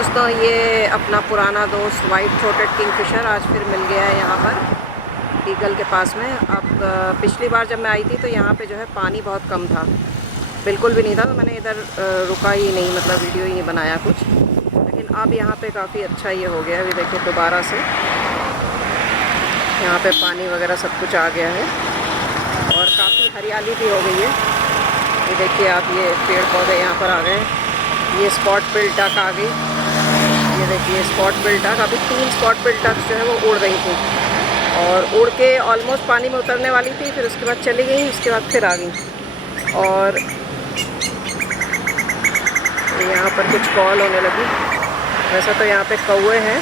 दोस्तों, ये अपना पुराना दोस्त वाइट थ्रोटेड किंगफिशर आज फिर मिल गया है यहाँ पर ईगल के पास में। अब पिछली बार जब मैं आई थी तो यहाँ पे जो है पानी बहुत कम था, बिल्कुल भी नहीं था, तो मैंने इधर रुका ही नहीं, मतलब वीडियो ही नहीं बनाया कुछ। लेकिन अब यहाँ पे काफ़ी अच्छा ये हो गया। अभी देखिए दोबारा से यहाँ पे पानी वगैरह सब कुछ आ गया है और काफ़ी हरियाली भी हो गई है। ये देखिए आप, ये पेड़ पौधे यहाँ पर आ गए। ये स्पॉट बिल डक आ गई। ये देखिए स्पॉट बिल डक, अभी 3 स्पॉट बिल डक्स जो है वो उड़ रही थी और उड़ के ऑलमोस्ट पानी में उतरने वाली थी, फिर उसके बाद चली गई, उसके बाद फिर आ गई। और यहाँ पर कुछ कॉल होने लगी। वैसा तो यहाँ पे कौवे हैं,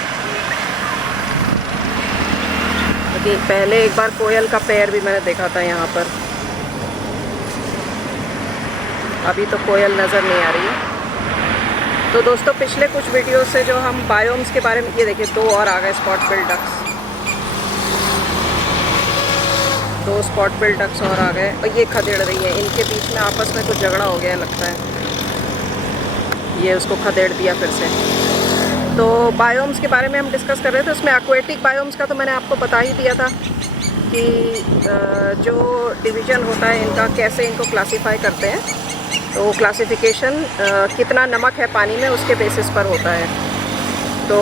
लेकिन पहले एक बार कोयल का पैर भी मैंने देखा था यहाँ पर। अभी तो कोयल नज़र नहीं आ रही है। तो दोस्तों, पिछले कुछ वीडियो से जो हम बायोम्स के बारे में, ये देखिए 2 और आ गए spot bill ducks, 2 spot bill ducks और आ गए और ये खदेड़ रही है। इनके बीच में आपस में कुछ झगड़ा हो गया लगता है, ये उसको खदेड़ दिया फिर से। तो बायोम्स के बारे में हम डिस्कस कर रहे थे। उसमें एक्वेटिक बायोम्स का तो मैंने आपको बता ही दिया था कि जो डिवीज़न होता है इनका, कैसे इनको क्लासीफाई करते हैं। तो क्लासिफिकेशन कितना नमक है पानी में उसके बेसिस पर होता है। तो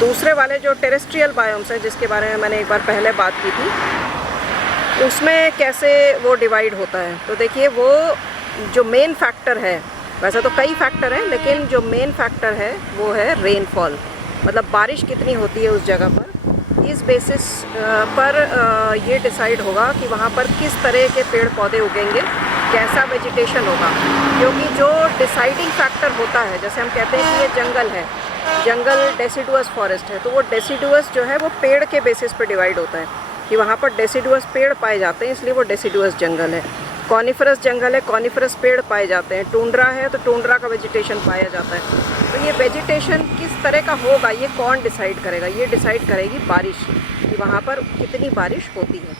दूसरे वाले जो टेरेस्ट्रियल बायोम्स हैं, जिसके बारे में मैंने एक बार पहले बात की थी, उसमें कैसे वो डिवाइड होता है। तो देखिए, वो जो मेन फैक्टर है, वैसे तो कई फैक्टर हैं, लेकिन जो मेन फैक्टर है वो है रेनफॉल, मतलब बारिश कितनी होती है उस जगह पर। इस बेसिस पर ये डिसाइड होगा कि वहाँ पर किस तरह के पेड़ पौधे उगेंगे, कैसा वेजिटेशन होगा। क्योंकि जो डिसाइडिंग फैक्टर होता है, जैसे हम कहते हैं कि ये जंगल है, जंगल डेसिडुअस फॉरेस्ट है, तो वो डेसिडुअस जो है वो पेड़ के बेसिस पे डिवाइड होता है कि वहाँ पर डेसिडुअस पेड़ पाए जाते हैं, इसलिए वो डेसिडुअस जंगल है। कॉनिफरस जंगल है, कॉनिफरस पेड़ पाए जाते हैं। टुंड्रा है तो टुंड्रा का वेजिटेशन पाया जाता है। तो ये वेजिटेशन किस तरह का होगा, ये कौन डिसाइड करेगा? ये डिसाइड करेगी बारिश, कि वहाँ पर कितनी बारिश होती है।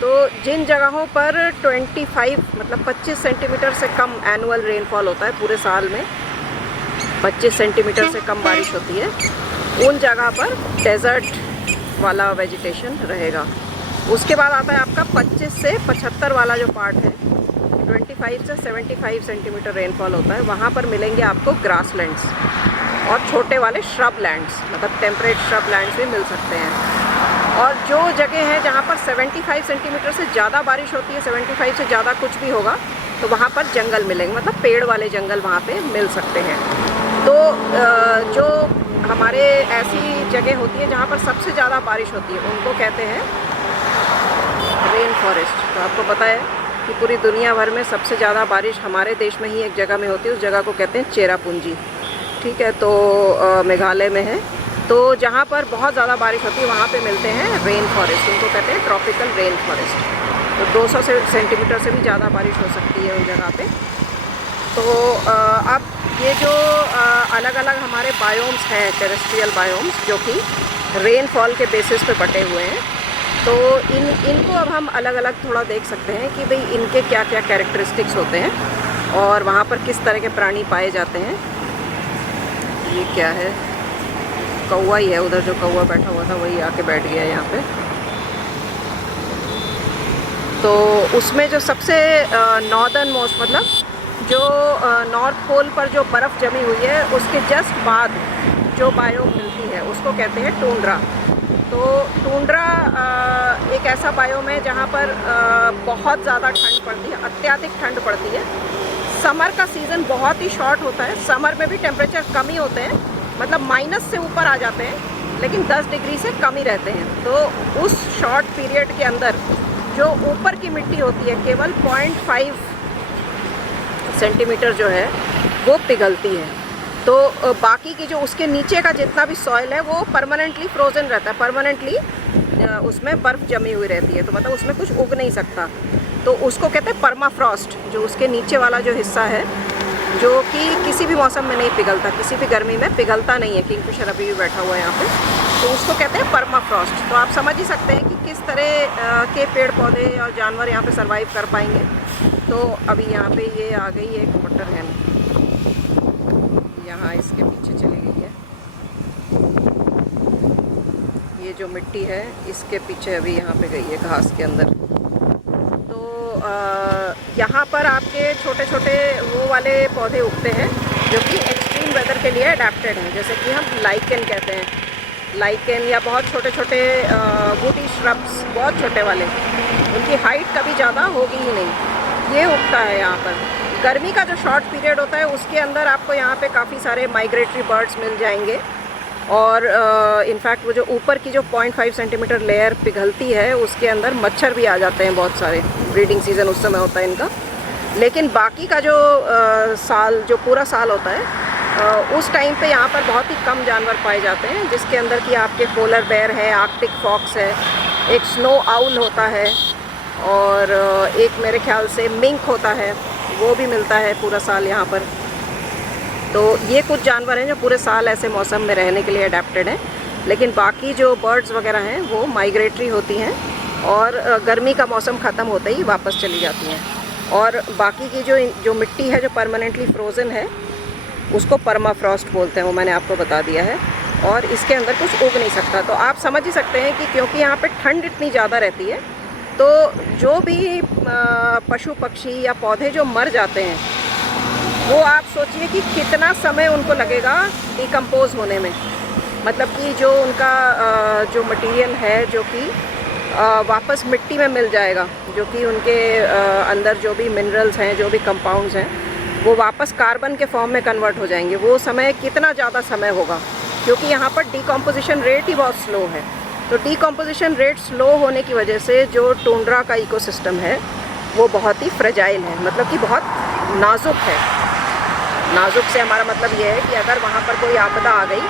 तो जिन जगहों पर 25 मतलब 25 सेंटीमीटर से कम एनुअल रेनफॉल होता है पूरे साल में, 25 सेंटीमीटर से कम बारिश होती है, उन जगह पर डेजर्ट वाला वेजिटेशन रहेगा। उसके बाद आता है आपका 25 से 75 वाला जो पार्ट है, 25 से 75 सेंटीमीटर रेनफॉल होता है, वहाँ पर मिलेंगे आपको ग्रासलैंड्स और छोटे वाले श्रब लैंड्स, मतलब टेम्परेट श्रब लैंड्स भी मिल सकते हैं। और जो जगह है जहाँ पर 75 सेंटीमीटर से ज़्यादा बारिश होती है, 75 से ज़्यादा कुछ भी होगा, तो वहाँ पर जंगल मिलेंगे, मतलब पेड़ वाले जंगल वहाँ पे मिल सकते हैं। तो जो हमारे ऐसी जगह होती है जहाँ पर सबसे ज़्यादा बारिश होती है, उनको कहते हैं रेन फॉरेस्ट। तो आपको पता है कि पूरी दुनिया भर में सबसे ज़्यादा बारिश हमारे देश में ही एक जगह में होती है, उस जगह को कहते हैं चेरापूंजी, ठीक है। तो मेघालय में है। तो जहाँ पर बहुत ज़्यादा बारिश होती है वहाँ पे मिलते हैं रेन फॉरेस्ट, उनको कहते हैं ट्रॉपिकल रेन फॉरेस्ट। तो 200 सेंटीमीटर से भी ज़्यादा बारिश हो सकती है उन जगह पे। तो अब ये जो अलग अलग हमारे बायोम्स हैं, टेरेस्ट्रियल बायोम्स, जो कि रेनफॉल के बेसिस पे बटे हुए हैं, तो इनको अब हम अलग अलग थोड़ा देख सकते हैं कि भाई इनके क्या क्या कैरेक्टरिस्टिक्स होते हैं और वहाँ पर किस तरह के प्राणी पाए जाते हैं। ये क्या है? कौवा ही है, उधर जो कौवा बैठा हुआ था वही आके बैठ गया यहाँ पे। तो उसमें जो सबसे नॉर्दर्न मोस्ट, मतलब जो नॉर्थ पोल पर जो बर्फ़ जमी हुई है, उसके जस्ट बाद जो बायोम मिलती है उसको कहते हैं टुंड्रा। तो टुंड्रा एक ऐसा बायोम है जहाँ पर बहुत ज़्यादा ठंड पड़ती है, अत्यधिक ठंड पड़ती है। समर का सीज़न बहुत ही शॉर्ट होता है, समर में भी टेम्परेचर कम ही होते हैं, मतलब माइनस से ऊपर आ जाते हैं, लेकिन 10 डिग्री से कम ही रहते हैं। तो उस शॉर्ट पीरियड के अंदर जो ऊपर की मिट्टी होती है, केवल 0.5 सेंटीमीटर जो है वो पिघलती है। तो बाकी की जो उसके नीचे का जितना भी सॉइल है वो परमानेंटली फ्रोज़न रहता है, परमानेंटली उसमें बर्फ़ जमी हुई रहती है, तो मतलब उसमें कुछ उग नहीं सकता। तो उसको कहते हैं परमाफ्रॉस्ट, जो उसके नीचे वाला जो हिस्सा है, जो कि किसी भी मौसम में नहीं पिघलता, किसी भी गर्मी में पिघलता नहीं है। किंगफिशर अभी भी बैठा हुआ है यहाँ पे, तो उसको कहते हैं परमाफ्रॉस्ट। तो आप समझ ही सकते हैं कि किस तरह के पेड़ पौधे और जानवर यहाँ पे सरवाइव कर पाएंगे। तो अभी यहाँ पे ये आ गई है एक वाटर हैन, यहाँ इसके पीछे चली गई है। जो मिट्टी है इसके पीछे अभी यहाँ पे गई है घास के अंदर। तो यहाँ पर आपके छोटे छोटे वो वाले पौधे उगते हैं जो कि एक्सट्रीम वेदर के लिए अडेप्टेड हैं, जैसे कि हम लाइकेन कहते हैं, लाइकेन या बहुत छोटे छोटे वुडी श्रब्स, बहुत छोटे वाले, उनकी हाइट कभी ज़्यादा होगी ही नहीं, ये उगता है यहाँ पर। गर्मी का जो शॉर्ट पीरियड होता है उसके अंदर आपको यहाँ पे काफ़ी सारे माइग्रेटरी बर्ड्स मिल जाएंगे, और इनफैक्ट वो जो ऊपर की जो 0.5 सेंटीमीटर लेयर पिघलती है उसके अंदर मच्छर भी आ जाते हैं बहुत सारे, ब्रीडिंग सीज़न उस समय होता है इनका। लेकिन बाकी का जो साल, जो पूरा साल होता है, उस टाइम पे यहाँ पर बहुत ही कम जानवर पाए जाते हैं, जिसके अंदर कि आपके पोलर बेयर है, आर्कटिक फॉक्स है, एक स्नो आउल होता है, और एक मेरे ख्याल से मिंक होता है, वो भी मिलता है पूरा साल यहाँ पर। तो ये कुछ जानवर हैं जो पूरे साल ऐसे मौसम में रहने के लिए अडेप्टेड हैं, लेकिन बाकी जो बर्ड्स वगैरह हैं वो माइग्रेटरी होती हैं और गर्मी का मौसम ख़त्म होते ही वापस चली जाती हैं। और बाकी की जो मिट्टी है जो परमानेंटली फ्रोज़न है उसको परमाफ्रॉस्ट बोलते हैं, वो मैंने आपको बता दिया है, और इसके अंदर कुछ उग नहीं सकता। तो आप समझ ही सकते हैं कि क्योंकि यहाँ पे ठंड इतनी ज़्यादा रहती है, तो जो भी पशु पक्षी या पौधे जो मर जाते हैं, वो आप सोचिए कि कितना समय उनको लगेगा डिकम्पोज होने में। मतलब कि जो उनका जो मटेरियल है जो कि वापस मिट्टी में मिल जाएगा, जो कि उनके अंदर जो भी मिनरल्स हैं, जो भी कंपाउंड्स हैं, वो वापस कार्बन के फॉर्म में कन्वर्ट हो जाएंगे। वो समय कितना ज़्यादा समय होगा, क्योंकि यहाँ पर डिकम्पोजिशन रेट ही बहुत स्लो है। तो डिकम्पोजिशन रेट स्लो होने की वजह से जो टुंड्रा का इकोसिस्टम है वो बहुत ही फ्रेजाइल है, मतलब कि बहुत नाजुक है। नाजुक से हमारा मतलब ये है कि अगर वहाँ पर कोई आपदा आ गई,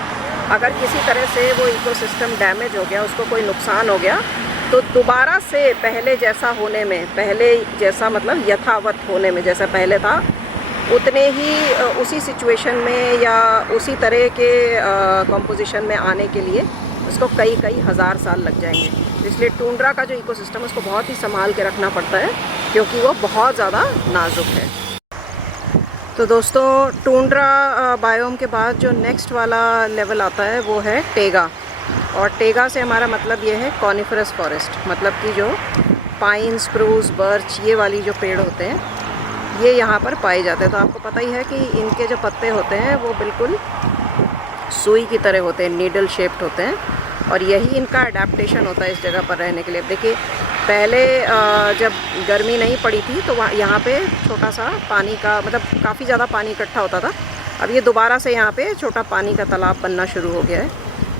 अगर किसी तरह से वो इकोसिस्टम डैमेज हो गया, उसको कोई नुकसान हो गया, तो दोबारा से पहले जैसा होने में, पहले जैसा मतलब यथावत होने में, जैसा पहले था उतने ही उसी सिचुएशन में या उसी तरह के कंपोजिशन में आने के लिए उसको कई कई हज़ार साल लग जाएंगे। इसलिए टुंड्रा का जो इकोसिस्टम है उसको बहुत ही संभाल के रखना पड़ता है, क्योंकि वो बहुत ज़्यादा नाजुक है। तो दोस्तों, टुंड्रा बायोम के बाद जो नेक्स्ट वाला लेवल आता है वो है टेगा, और टेगा से हमारा मतलब ये है कॉनिफरस फॉरेस्ट, मतलब कि जो पाइन, स्प्रूस, बर्च, ये वाली जो पेड़ होते हैं ये यहाँ पर पाए जाते हैं। तो आपको पता ही है कि इनके जो पत्ते होते हैं वो बिल्कुल सुई की तरह होते हैं, नीडल शेप्ड होते हैं, और यही इनका अडेप्टेशन होता है इस जगह पर रहने के लिए। देखिए, पहले जब गर्मी नहीं पड़ी थी तो वहाँ यहाँ पे छोटा सा पानी का, मतलब काफ़ी ज़्यादा पानी इकट्ठा होता था। अब ये दोबारा से यहाँ पे छोटा पानी का तालाब बनना शुरू हो गया है,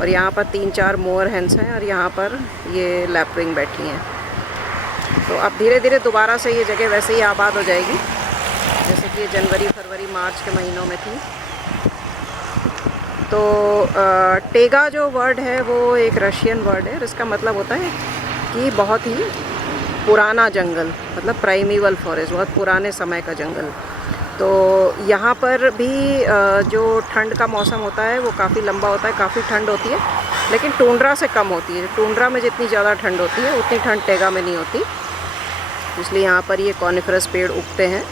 और यहाँ पर 3-4 मोर हेन्स हैं, और यहाँ पर ये लैपविंग बैठी हैं। तो अब धीरे धीरे दोबारा से ये जगह वैसे ही आबाद हो जाएगी जैसे कि जनवरी, फरवरी, मार्च के महीनों में थी। तो टेगा जो वर्ड है वो एक रशियन वर्ड है, और इसका मतलब होता है कि बहुत ही पुराना जंगल, मतलब प्राइमीवल फॉरेस्ट, बहुत पुराने समय का जंगल। तो यहाँ पर भी जो ठंड का मौसम होता है वो काफ़ी लंबा होता है, काफ़ी ठंड होती है, लेकिन टुंड्रा से कम होती है। टुंड्रा में जितनी ज़्यादा ठंड होती है उतनी ठंड टेगा में नहीं होती, इसलिए यहाँ पर ये कॉनिफरस पेड़ उगते हैं,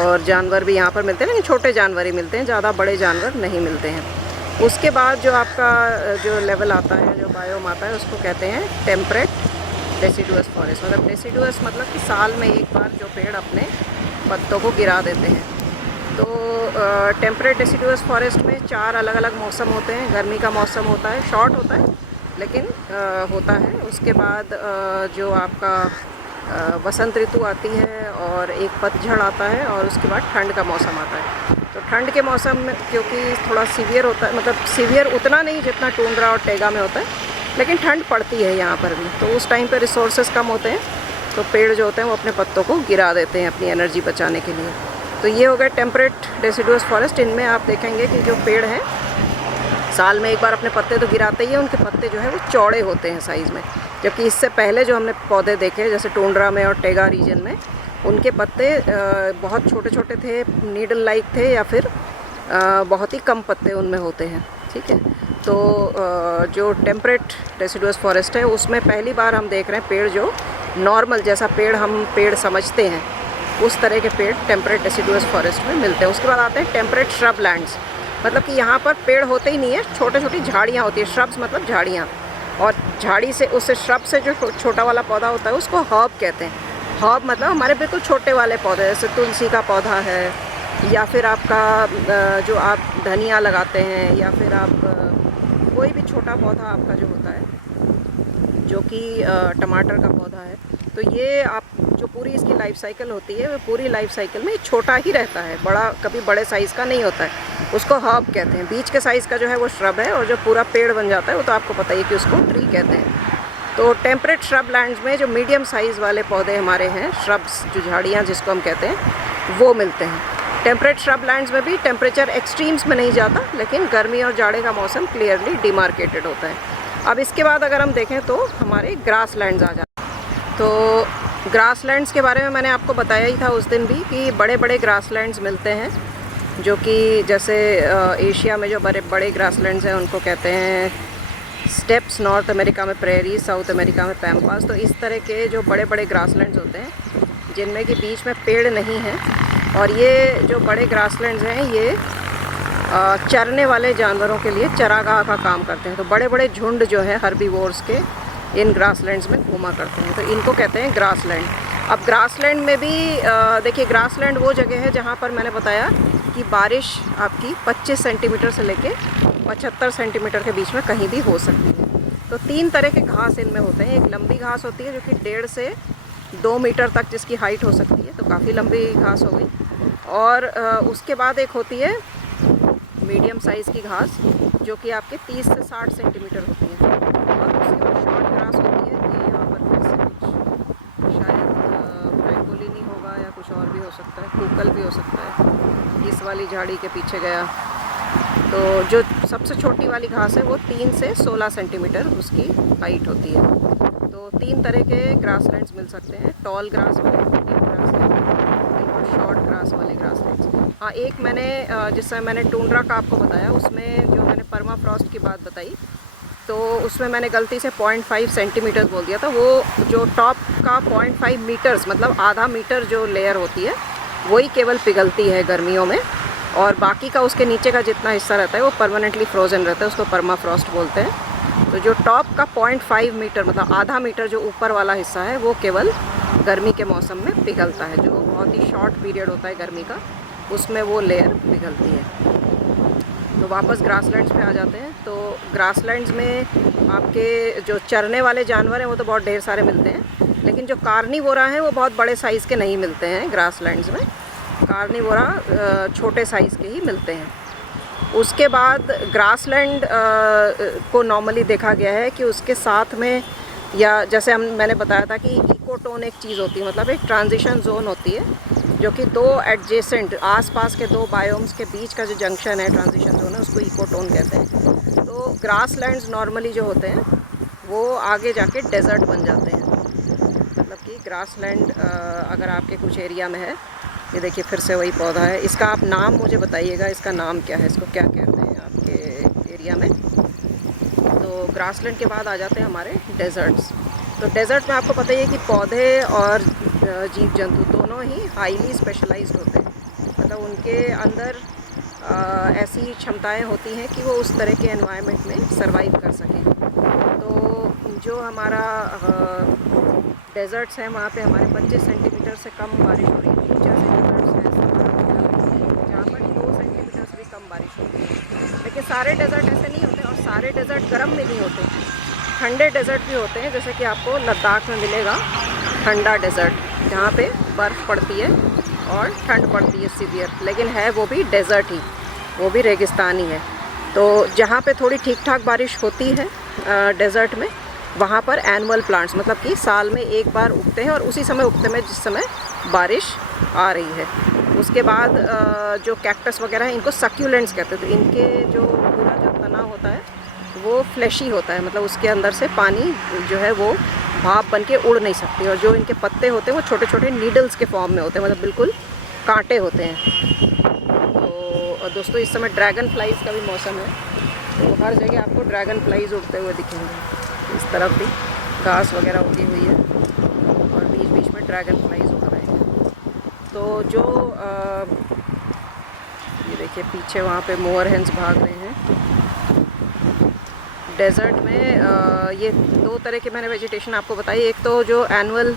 और जानवर भी यहाँ पर मिलते हैं, लेकिन छोटे जानवर ही मिलते हैं, ज़्यादा बड़े जानवर नहीं मिलते हैं। उसके बाद जो आपका जो लेवल आता है, जो बायोम आता है, उसको कहते हैं टेम्परेट डेसिडुअस फॉरेस्ट। मतलब डेसिडुअस मतलब कि साल में एक बार जो पेड़ अपने पत्तों को गिरा देते हैं। तो टेम्परेट डेसिडुअस फॉरेस्ट में 4 अलग अलग मौसम होते हैं। गर्मी का मौसम होता है, शॉर्ट होता है लेकिन होता है। उसके बाद जो आपका वसंत ऋतु आती है, और एक पतझड़ आता है, और उसके बाद ठंड का मौसम आता है। तो ठंड के मौसम में क्योंकि थोड़ा सीवियर होता है, मतलब सीवियर उतना नहीं जितना टुंड्रा और टेगा में होता है, लेकिन ठंड पड़ती है यहाँ पर भी। तो उस टाइम पे रिसोर्सेज कम होते हैं, तो पेड़ जो होते हैं वो अपने पत्तों को गिरा देते हैं अपनी एनर्जी बचाने के लिए। तो ये हो गया टेम्परेट डेसिडुअस फॉरेस्ट। इनमें आप देखेंगे कि जो पेड़ हैं साल में एक बार अपने पत्ते तो गिराते ही हैं, उनके पत्ते जो है वो चौड़े होते हैं साइज़ में। जबकि इससे पहले जो हमने पौधे देखे जैसे टुंड्रा में और टेगा रीजन में, उनके पत्ते बहुत छोटे छोटे थे, नीडल लाइक थे, या फिर बहुत ही कम पत्ते उनमें होते हैं। ठीक है, तो जो टेम्परेट डेसिडुअस फॉरेस्ट है उसमें पहली बार हम देख रहे हैं पेड़ जो नॉर्मल जैसा पेड़ हम पेड़ समझते हैं उस तरह के पेड़ टेम्परेट डेसिडुअस फॉरेस्ट में मिलते हैं। उसके बाद आते हैं टेम्परेट श्रब लैंड्स, मतलब कि यहाँ पर पेड़ होते ही नहीं है, छोटे छोटी झाड़ियाँ होती है। श्रब्स मतलब झाड़ियाँ, और झाड़ी से, उससे श्रब से जो छोटा वाला पौधा होता है उसको हर्ब कहते हैं। हर्ब मतलब हमारे बिल्कुल छोटे वाले पौधे, जैसे तुलसी का पौधा है, या फिर आपका जो आप धनिया लगाते हैं, या फिर आप कोई भी छोटा पौधा आपका जो होता है, जो कि टमाटर का पौधा है, तो ये आप जो पूरी इसकी लाइफ साइकिल होती है, वो पूरी लाइफ साइकिल में छोटा ही रहता है, बड़ा कभी बड़े साइज़ का नहीं होता है। उसको हर्ब कहते हैं। बीच के साइज़ का जो है वो श्रब है, और जो पूरा पेड़ बन जाता है वो तो आपको पता ही है कि उसको ट्री कहते हैं। तो टेम्परेट श्रब लैंड्स में जो मीडियम साइज़ वाले पौधे हमारे हैं, श्रब्स जो झाड़ियाँ जिसको हम कहते हैं, वो मिलते हैं। टेम्परेट श्रब लैंड्स में भी टेम्परेचर एक्सट्रीम्स में नहीं जाता, लेकिन गर्मी और जाड़े का मौसम क्लियरली डिमार्केटेड होता है। अब इसके बाद अगर हम देखें तो हमारे ग्रास लैंड्स आ जाते हैं। तो ग्रास लैंड्स के बारे में मैंने आपको बताया ही था उस दिन भी कि बड़े बड़े ग्रास लैंड्स मिलते हैं, जो कि जैसे एशिया में जो बड़े बड़े ग्रास लैंड्स हैं उनको कहते हैं स्टेप्स, नॉर्थ अमेरिका में प्रेरी, साउथ अमेरिका में पैम्पास। तो इस तरह के जो बड़े बड़े ग्रास लैंड्स होते हैं जिनमें कि बीच में पेड़ नहीं हैं, और ये जो बड़े ग्रास लैंड्स हैं ये चरने वाले जानवरों के लिए चरागाह का काम करते हैं। तो बड़े बड़े झुंड जो है हर्बीवोर्स के इन ग्रासलैंड्स में घूमा करते हैं, तो इनको कहते हैं ग्रासलैंड। अब ग्रासलैंड में भी देखिए, ग्रासलैंड वो जगह है जहाँ पर मैंने बताया कि बारिश आपकी 25 सेंटीमीटर से लेके 75 सेंटीमीटर के बीच में कहीं भी हो सकती है। तो 3 तरह के घास इनमें होते हैं। एक लंबी घास होती है जो कि 1.5 से 2 मीटर तक जिसकी हाइट हो सकती है, तो काफ़ी लंबी घास हो गई। और उसके बाद एक होती है मीडियम साइज़ की घास, जो कि आपके 30 से 60 सेंटीमीटर होती है। और उसके बाद शॉर्ट ग्रास होती है, ये यहाँ पर फिर से कुछ शायद ब्राइकोलिनी होगा या कुछ और भी हो सकता है, कूकल भी हो सकता है, इस वाली झाड़ी के पीछे गया। तो जो सबसे छोटी वाली घास है वो 3 से 16 सेंटीमीटर उसकी हाइट होती है। तो 3 तरह के ग्रासलैंड्स मिल सकते हैं, टॉल ग्रास वाले, मीडियम ग्रास और शॉर्ट ग्रास वाले ग्रासलैंड्स। हाँ, एक मैंने जिसमें मैंने टूंड्रा का आपको बताया, उसमें जो मैंने परमाफ्रॉस्ट की बात बताई, तो उसमें मैंने गलती से 0.5 सेंटीमीटर बोल दिया था। वो जो टॉप का 0.5 मीटर्स मतलब आधा मीटर जो लेयर होती है वही केवल पिघलती है गर्मियों में, और बाकी का उसके नीचे का जितना हिस्सा रहता है वो परमानेंटली फ्रोज़न रहता है, उसको परमाफ्रॉस्ट बोलते हैं। तो जो टॉप का 0.5 मीटर मतलब आधा मीटर जो ऊपर वाला हिस्सा है वो केवल गर्मी के मौसम में पिघलता है, जो बहुत ही शॉर्ट पीरियड होता है गर्मी का, उसमें वो लेयर पिघलती है। तो वापस ग्रासलैंड्स पे आ जाते हैं। तो ग्रासलैंड्स में आपके जो चरने वाले जानवर हैं वो तो बहुत ढेर सारे मिलते हैं, लेकिन जो कार्निवोरा हैं वो बहुत बड़े साइज़ के नहीं मिलते हैं ग्रासलैंड्स में। कार्निवोरा छोटे साइज़ के ही मिलते हैं। उसके बाद ग्रासलैंड को नॉर्मली देखा गया है कि उसके साथ में, या जैसे मैंने बताया था कि इकोटोन एक चीज़ होती है, मतलब एक ट्रांजिशन जोन होती है, जो कि 2 एडजेसेंट आसपास के 2 बायोम्स के बीच का जो जंक्शन है, ट्रांजिशन जोन है, उसको इकोटोन कहते हैं। तो ग्रासलैंड्स नॉर्मली जो होते हैं वो आगे जाके डेजर्ट बन जाते हैं। मतलब कि ग्रासलैंड अगर आपके कुछ एरिया में है, ये देखिए फिर से वही पौधा है, इसका आप नाम मुझे बताइएगा, इसका नाम क्या है, इसको क्या कहते हैं आपके एरिया में। तो ग्रासलैंड के बाद आ जाते हैं हमारे डेजर्ट्स। तो डेजर्ट में आपको पता ही है कि पौधे और जीव जंतु दोनों ही हाईली स्पेशलाइज्ड होते हैं, मतलब उनके अंदर ऐसी क्षमताएं होती हैं कि वो उस तरह के एनवायरनमेंट में सरवाइव कर सकें। तो जो हमारा डेजर्ट्स हैं वहाँ पे हमारे 25 सेंटीमीटर से कम बारिश हो रही है। कुछ ऐसे डेजर्ट्स हैं जहाँ पर 2 सेंटीमीटर से भी कम बारिश होती है, लेकिन सारे डेजर्ट ऐसे नहीं होते, और सारे डेजर्ट गर्म में नहीं होते, ठंडे डेजर्ट भी होते हैं। जैसे कि आपको लद्दाख में मिलेगा ठंडा डेजर्ट, जहाँ पे बर्फ़ पड़ती है और ठंड पड़ती है सीवियर, लेकिन है वो भी डेजर्ट ही, वो भी रेगिस्तान ही है। तो जहाँ पे थोड़ी ठीक ठाक बारिश होती है डेजर्ट में, वहाँ पर एनुअल प्लांट्स मतलब कि साल में एक बार उगते हैं, और उसी समय उगते हैं जिस समय बारिश आ रही है। उसके बाद जो कैक्टस वगैरह हैं इनको सक्यूलेंट्स कहते हैं। तो इनके जो पूरा जो तना होता है वो फ्लैशी होता है, मतलब उसके अंदर से पानी जो है वो भाप बन के उड़ नहीं सकती, और जो इनके पत्ते होते हैं वो छोटे छोटे नीडल्स के फॉर्म में होते हैं, मतलब बिल्कुल कांटे होते हैं। तो दोस्तों इस समय ड्रैगन फ्लाइज़ का भी मौसम है, तो हर जगह आपको ड्रैगन फ्लाइज़ उड़ते हुए दिखेंगे। इस तरफ भी घास वगैरह उगी हुई है और बीच बीच में ड्रैगन फ्लाइज़ उड़ रहे हैं। तो जो ये देखिए पीछे वहाँ पे मोअर हेन्स भाग रहे हैं। डेज़र्ट में ये दो तरह के मैंने वेजिटेशन आपको बताई। एक तो जो एनुअल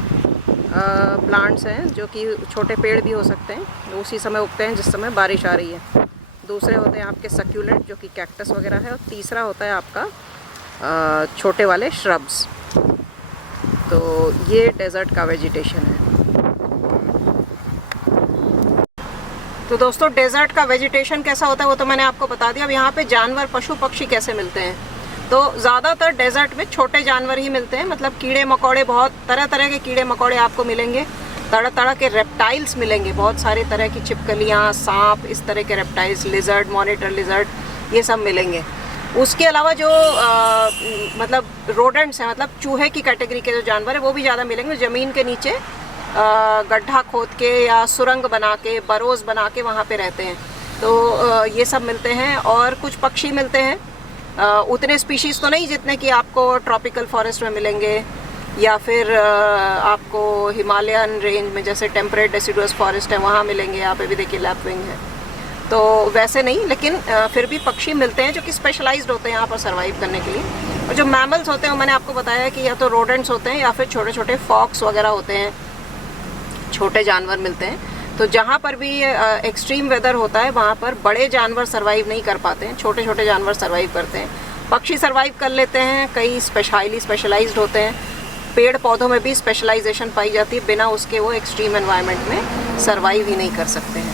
प्लांट्स हैं, जो कि छोटे पेड़ भी हो सकते हैं, उसी समय उगते हैं जिस समय बारिश आ रही है। दूसरे होते हैं आपके सक्यूलेंट, जो कि कैक्टस वगैरह है। और तीसरा होता है आपका छोटे वाले श्रब्स। तो ये डेज़र्ट का वेजिटेशन है। तो दोस्तों, डेज़र्ट का वेजिटेशन कैसा होता है वो तो मैंने आपको बता दिया। अब यहाँ पे जानवर, पशु पक्षी कैसे मिलते हैं, तो ज़्यादातर डेज़र्ट में छोटे जानवर ही मिलते हैं। मतलब कीड़े मकोड़े, बहुत तरह तरह के कीड़े मकोड़े आपको मिलेंगे। तरह तरह के रेप्टाइल्स मिलेंगे, बहुत सारे तरह की छिपकलियाँ, सांप, इस तरह के रेप्टाइल्स, लिजर्ड, मॉनिटर लिजर्ड, ये सब मिलेंगे। उसके अलावा जो मतलब रोडेंट्स हैं, मतलब चूहे की कैटेगरी के जो जानवर है, वो भी ज़्यादा मिलेंगे। ज़मीन के नीचे गड्ढा खोद के या सुरंग बना के, बरोज़ बना के वहाँ पे रहते हैं। तो ये सब मिलते हैं। और कुछ पक्षी मिलते हैं, उतने स्पीशीज़ तो नहीं जितने कि आपको ट्रॉपिकल फॉरेस्ट में मिलेंगे, या फिर आपको हिमालयन रेंज में जैसे टेम्परेट डेसिडुअस फॉरेस्ट है वहाँ मिलेंगे। यहाँ पे भी देखिए लैपविंग है, तो वैसे नहीं, लेकिन फिर भी पक्षी मिलते हैं जो कि स्पेशलाइज्ड होते हैं यहाँ पर सर्वाइव करने के लिए। और जो मैमल्स होते हैं वो मैंने आपको बताया कि या तो रोडेंट्स होते हैं या फिर छोटे छोटे फॉक्स वगैरह होते हैं, छोटे जानवर मिलते हैं। तो जहाँ पर भी एक्सट्रीम वेदर होता है वहाँ पर बड़े जानवर सर्वाइव नहीं कर पाते हैं, छोटे छोटे जानवर सर्वाइव करते हैं। पक्षी सर्वाइव कर लेते हैं, कई स्पेशलाइज्ड होते हैं। पेड़ पौधों में भी स्पेशलाइजेशन पाई जाती है, बिना उसके वो एक्सट्रीम एनवायरनमेंट में सर्वाइव ही नहीं कर सकते हैं।